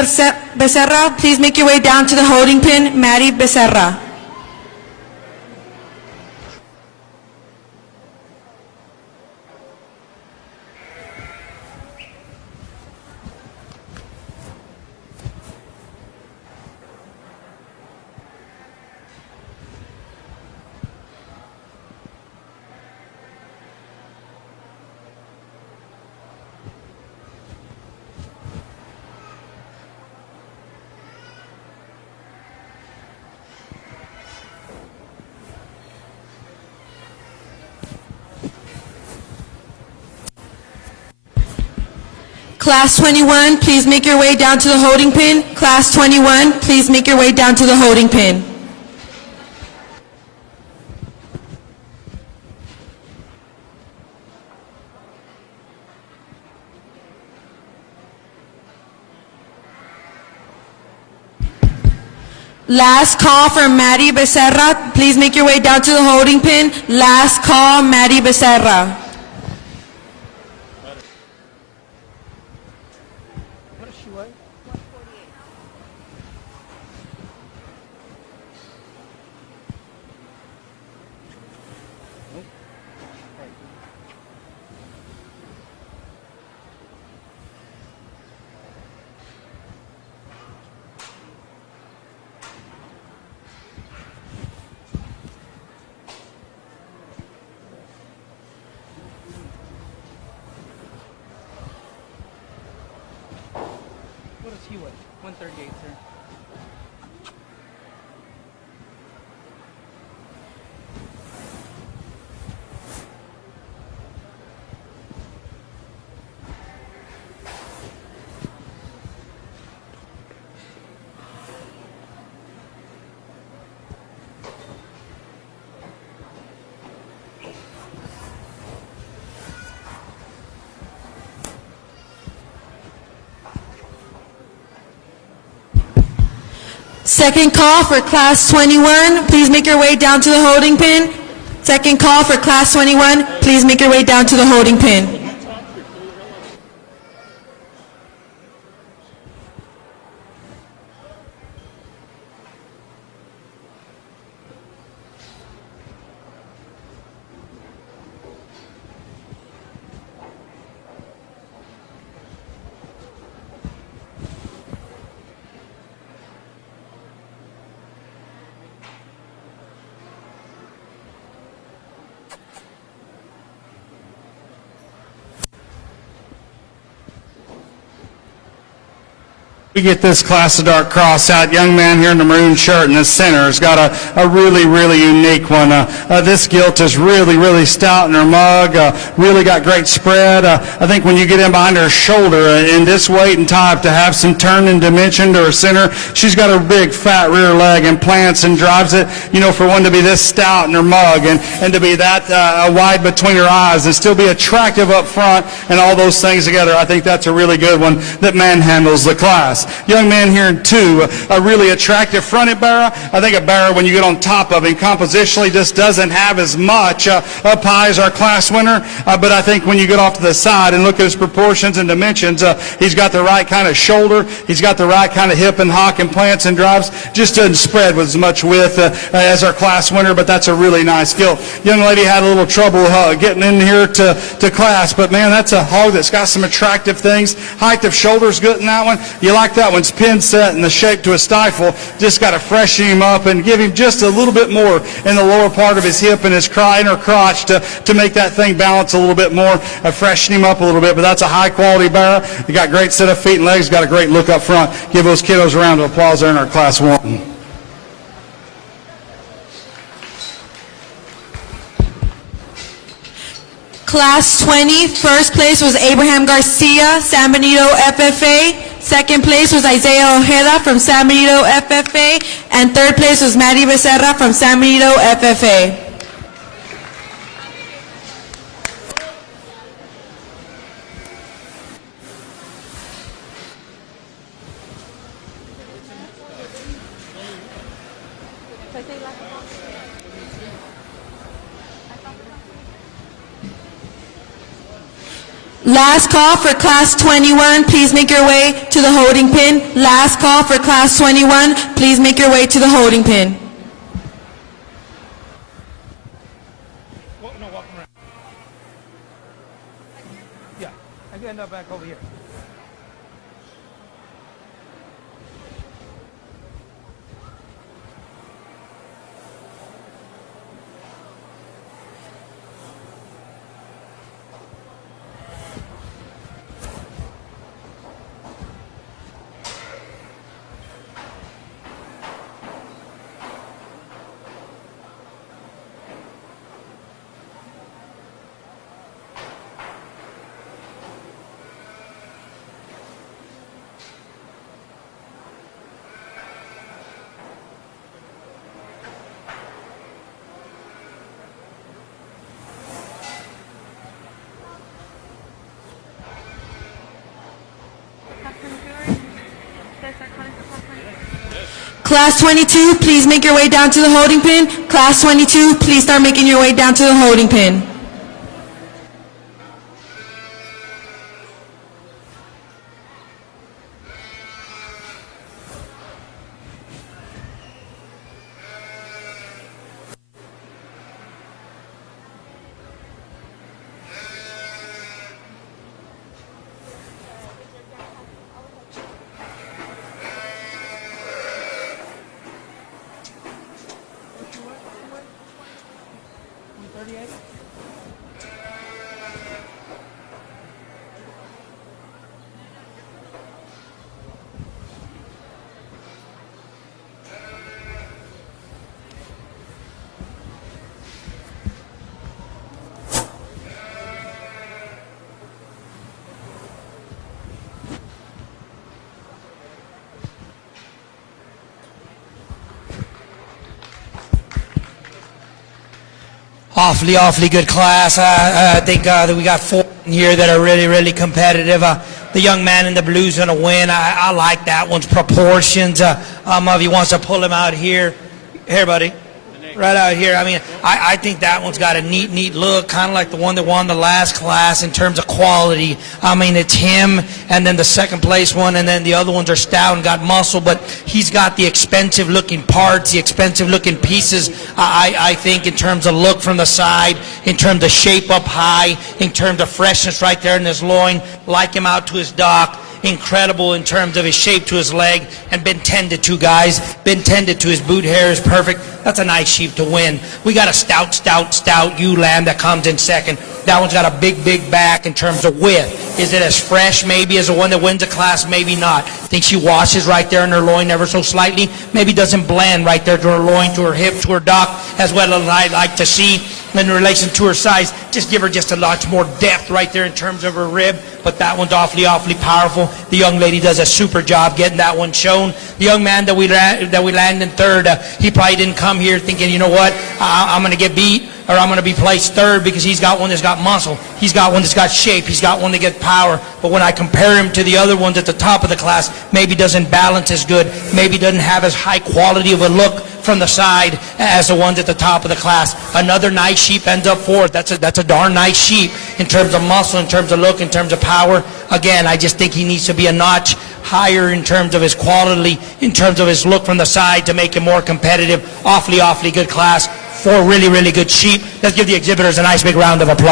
Becerra, please make your way down to the holding pin. Maddie Becerra. Class 21, please make your way down to the holding pin. Class 21, please make your way down to the holding pin. Last call for Maddie Becerra. Please make your way down to the holding pin. Last call, Maddie Becerra. What is he weigh? 138, sir. Second call for class 21. Please make your way down to the holding pin. Second call for class 21. Please make your way down to the holding pin. We get this class of dark cross out. Young man here in the maroon shirt in the center has got a really, really unique one. This gilt is really, really stout in her mug, really got great spread. I think when you get in behind her shoulder in this weight and type to have some turn and dimension to her center, she's got a big fat rear leg and plants and drives it, you know, for one to be this stout in her mug and to be that wide between her eyes and still be attractive up front and all those things together. I think that's a really good one that manhandles the class. Young man here in 2, a really attractive fronted barra. I think a barra, when you get on top of him, compositionally just doesn't have as much up high as our class winner, but I think when you get off to the side and look at his proportions and dimensions, he's got the right kind of shoulder, he's got the right kind of hip and hock and plants and drives, just doesn't spread with as much width as our class winner, but that's a really nice skill. Young lady had a little trouble getting in here to class, but man, that's a hog that's got some attractive things. Height of shoulder's good in that one. You like that one's pin set and the shape to a stifle. Just got to freshen him up and give him just a little bit more in the lower part of his hip and his inner crotch to make that thing balance a little bit more, freshen him up a little bit. But that's a high quality barra. He got great set of feet and legs, got a great look up front. Give those kiddos a round of applause there in our class 1. Class 20, first place was Abraham Garcia, San Benito FFA. Second place was Isaiah Ojeda from San Benito FFA. And third place was Maddie Becerra from San Benito FFA. Last call for Class 21. Please make your way to the holding pin. Last call for Class 21. Please make your way to the holding pin. Well, no, walk around. Yeah, I can end up back over here. Class 22, please make your way down to the holding pin. Class 22, please start making your way down to the holding pin. Awfully good class. I think that we got 4 in here that are really competitive. The young man in the blue is going to win. I like that one's proportions. If he wants to pull him out here, buddy. Right out here. I mean, I think that one's got a neat look, kind of like the one that won the last class in terms of quality. I mean, it's him, and then the second place one, and then the other ones are stout and got muscle, but he's got the expensive looking parts, the expensive looking pieces, I think, in terms of look from the side, in terms of shape up high, in terms of freshness right there in his loin, like him out to his dock. Incredible in terms of his shape to his leg, and been tended to, guys. Been tended to. His boot hair is perfect. That's a nice sheep to win. We got a stout ewe lamb that comes in second. That one's got a big back in terms of width. Is it as fresh maybe as the one that wins the class? Maybe not. Think she washes right there in her loin ever so slightly. Maybe doesn't blend right there to her loin, to her hip, to her dock, as well as I like to see in relation to her size. Just give her just a lot more depth right there in terms of her rib. But that one's awfully powerful. The young lady does a super job getting that one shown. The young man that we land in third, he probably didn't come here thinking, you know what, I'm going to get beat, or I'm going to be placed third, because he's got one that's got muscle. He's got one that's got shape. He's got one that gets power. But when I compare him to the other ones at the top of the class, maybe doesn't balance as good, maybe doesn't have as high quality of a look from the side as the ones at the top of the class. Another nice sheep ends up fourth. That's a darn nice sheep in terms of muscle, in terms of look, in terms of power. Again, I just think he needs to be a notch higher in terms of his quality, in terms of his look from the side, to make him more competitive. Awfully good class. 4 really good sheep. Let's give the exhibitors a nice big round of applause.